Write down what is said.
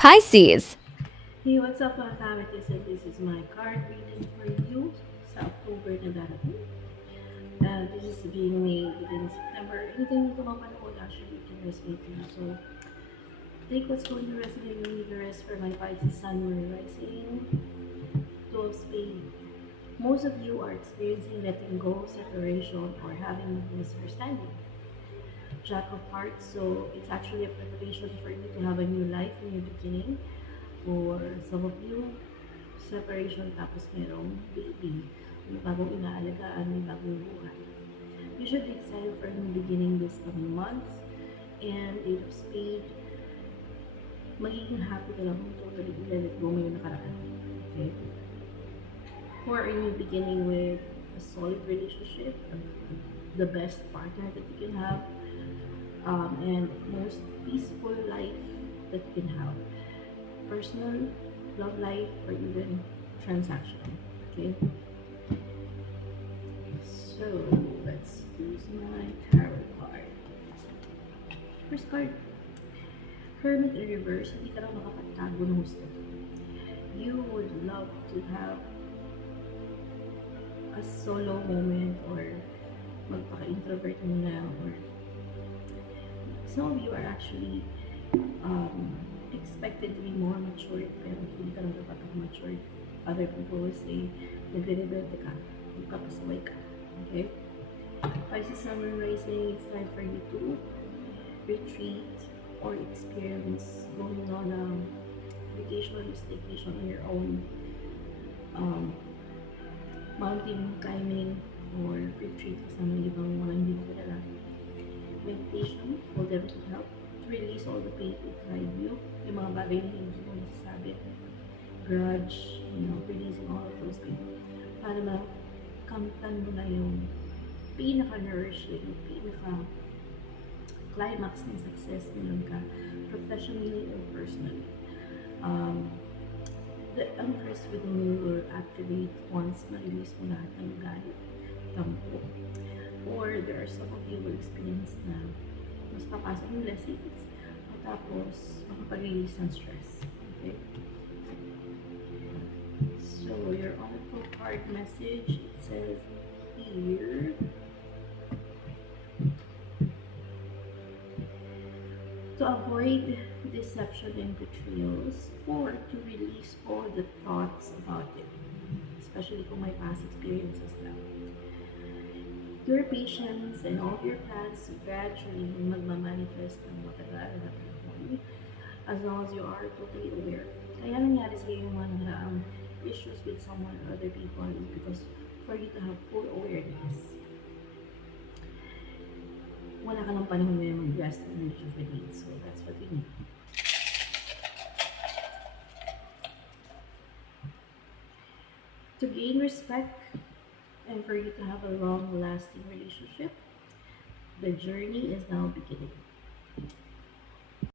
Pisces. Hey, what's up mga kamitis? And this is my card reading for you sa October na darating. This is being made within September. Anything ito mapanood actually can resonate na. So, take what's going to resonate and leave the rest for my Pisces Sun, Moon, Rising, Two of Spades. Most of you are experiencing letting go, separation, or having a misunderstanding. Jack of Hearts, so it's actually a preparation for you to have a new life, a new beginning. For some of you, separation tapos merong baby, may bagong inaalagaan, may bagong buhay. You should be excited for a new beginning this coming months. And Eight of Spades, magiging happy ka lang kung totally i-let go mo yung nakaraan. Okay? For a new beginning with a solid relationship, the best partner that you can have, and most peaceful life that you can have. Personal, love life, or even transaction. Okay? So, let's use my tarot card. First card, Hermit in reverse, hindi ka lang makapagtago ng gusto. You would love to have a solo moment or magpaka-introvert muna, or some of you are actually expected to be more mature pero hindi ka lang dapat mature. Other people will say, nagre-rebelde ka, magpapasaway ka. Okay? Pisces Summer Rising, it's time for you to retreat or experience going on a vacation or staycation on your own, um, mountain climbing or retreat kasama ng ibang mga hindi mo kilala. Meditation will definitely help to release all the pain inside you, yung mga bagay na hindi mo nasasabi, grudge, releasing all of those pain para makamtan mo na yung pinaka-nourishing, pinaka-climax ng success meron ka professionally or personally. The Empress within you will activate once ma-release mo lahat ng galit, tampo. Or there are some of you will experience na mas papasok yung blessings tapos makapag-release ng stress. Okay? So, your oracle card message, it says here, to avoid deception and betrayals, or to release all the thoughts about it, especially kung may past experiences na. Your patience and all your plans gradually magmamanifest ng matagal na panahon as long as you are totally aware. Kaya nangyari sa iyo yung mga nagaraang issues with someone or other people is because for you to have full awareness. Wala ka ng panahon na mag-rest and rejuvenate. So that's what we need. To gain respect and for you to have a long-lasting relationship, the journey is now beginning.